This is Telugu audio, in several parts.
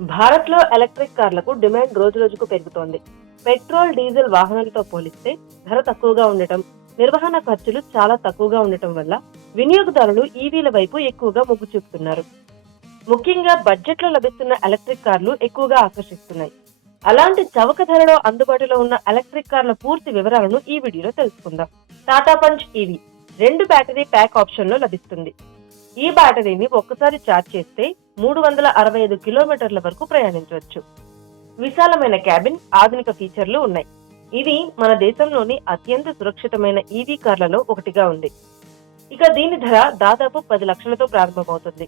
భారత్లో ఎలక్ట్రిక్ కార్లకు డిమాండ్ రోజురోజుకు పెరుగుతోంది. పెట్రోల్, డీజిల్ వాహనాలతో పోలిస్తే ధర తక్కువగా ఉండటం, నిర్వహణ ఖర్చులు చాలా తక్కువగా ఉండటం వల్ల వినియోగదారులు ఈవీల వైపు ఎక్కువగా మొగ్గు చూపుతున్నారు. ముఖ్యంగా బడ్జెట్లో లభిస్తున్న ఎలక్ట్రిక్ కార్లు ఎక్కువగా ఆకర్షిస్తున్నాయి. అలాంటి చవక ధరలో అందుబాటులో ఉన్న ఎలక్ట్రిక్ కార్ల పూర్తి వివరాలను ఈ వీడియోలో తెలుసుకుందాం. Tata punch EV 2 battery pack option లో లభిస్తుంది. ఈ బ్యాటరీని ఒక్కసారి ఛార్జ్ చేస్తే 365 కిలోమీటర్ల వరకు ప్రయాణించవచ్చు. విశాలమైన క్యాబిన్, ఆధునిక ఫీచర్లు ఉన్నాయి. ఇది మన దేశంలోని అత్యంత సురక్షితమైన ఈవీ కార్లలో ఒకటిగా ఉంది. ఇక దీని ధర దాదాపు 10 లక్షలతో ప్రారంభమవుతుంది.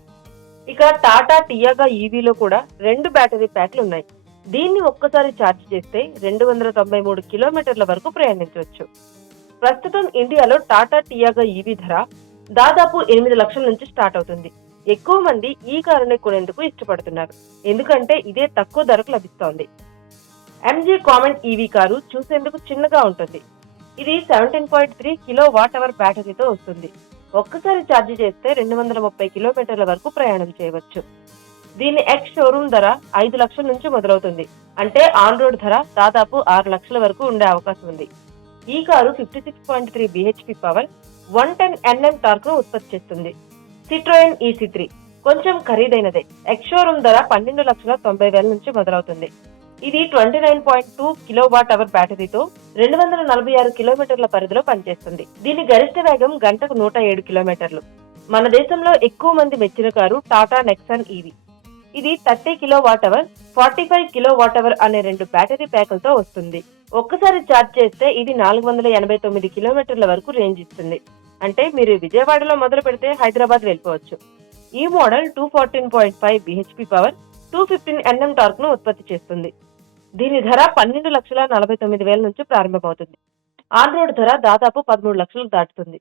ఇక టాటా టియాగా ఈవీలో కూడా 2 బ్యాటరీ ప్యాక్లు ఉన్నాయి. దీన్ని ఒక్కసారి ఛార్జ్ చేస్తే 293 కిలోమీటర్ల వరకు ప్రయాణించవచ్చు. ప్రస్తుతం ఇండియాలో టాటా టియాగా ఈవీ ధర దాదాపు 8 లక్షల నుంచి స్టార్ట్ అవుతుంది. ఎక్కువ మంది ఈ కారుని కొనేందుకు ఇష్టపడుతున్నారు, ఎందుకంటే ఇదే తక్కువ ధరకు లభిస్తోంది. ఎంజీ కామెంట్ ఈవీ కారు చూసేందుకు చిన్నగా ఉంటుంది. ఇది 17.3 కిలో వాట్ అవర్ బ్యాటరీతో వస్తుంది. ఒక్కసారి ఛార్జ్ చేస్తే 230 కిలోమీటర్ల వరకు ప్రయాణం చేయవచ్చు. దీని ఎక్స్ షోరూమ్ ధర 5 లక్షల నుంచి మొదలవుతుంది. అంటే ఆన్ రోడ్ ధర దాదాపు 6 లక్షల వరకు ఉండే అవకాశం ఉంది. ఈ car 56.3 bhp power, 110 Nm torque ను ఉత్పత్తి చేస్తుంది. సిట్రోయన్ EC3 కొంచెం ఖరీదైనదే. ఎక్స్ షోరూమ్ ధర 12,90,000 నుంచి మొదలవుతుంది. ఇది 29.2 కిలో వాట్ అవర్ బ్యాటరీతో 246 కిలోమీటర్ల పరిధిలో పనిచేస్తుంది. దీని గరిష్ట వేగం గంటకు 107 కిలోమీటర్లు. మన దేశంలో ఎక్కువ మంది మెచ్చిన కారు టాటా నెక్సాన్ ఈవీ. ఇది 30 kilowatt hour, 45 kilowatt hour అనే 2 బ్యాటరీ ప్యాకులతో వస్తుంది. ఒక్కసారి ఛార్జ్ చేస్తే ఇది 489 కిలోమీటర్ల వరకు రేంజ్ ఇస్తుంది. అంటే మీరు విజయవాడలో మొదలు పెడితే హైదరాబాద్ వెళ్ళిపోవచ్చు. ఈ model 214.5 bhp power, 215 Nm torque ను ఉత్పత్తి చేస్తుంది. దీని ధర 12,49,000 నుంచి ప్రారంభమవుతుంది. ఆన్ రోడ్ ధర దాదాపు 13 లక్షలు దాటుతుంది.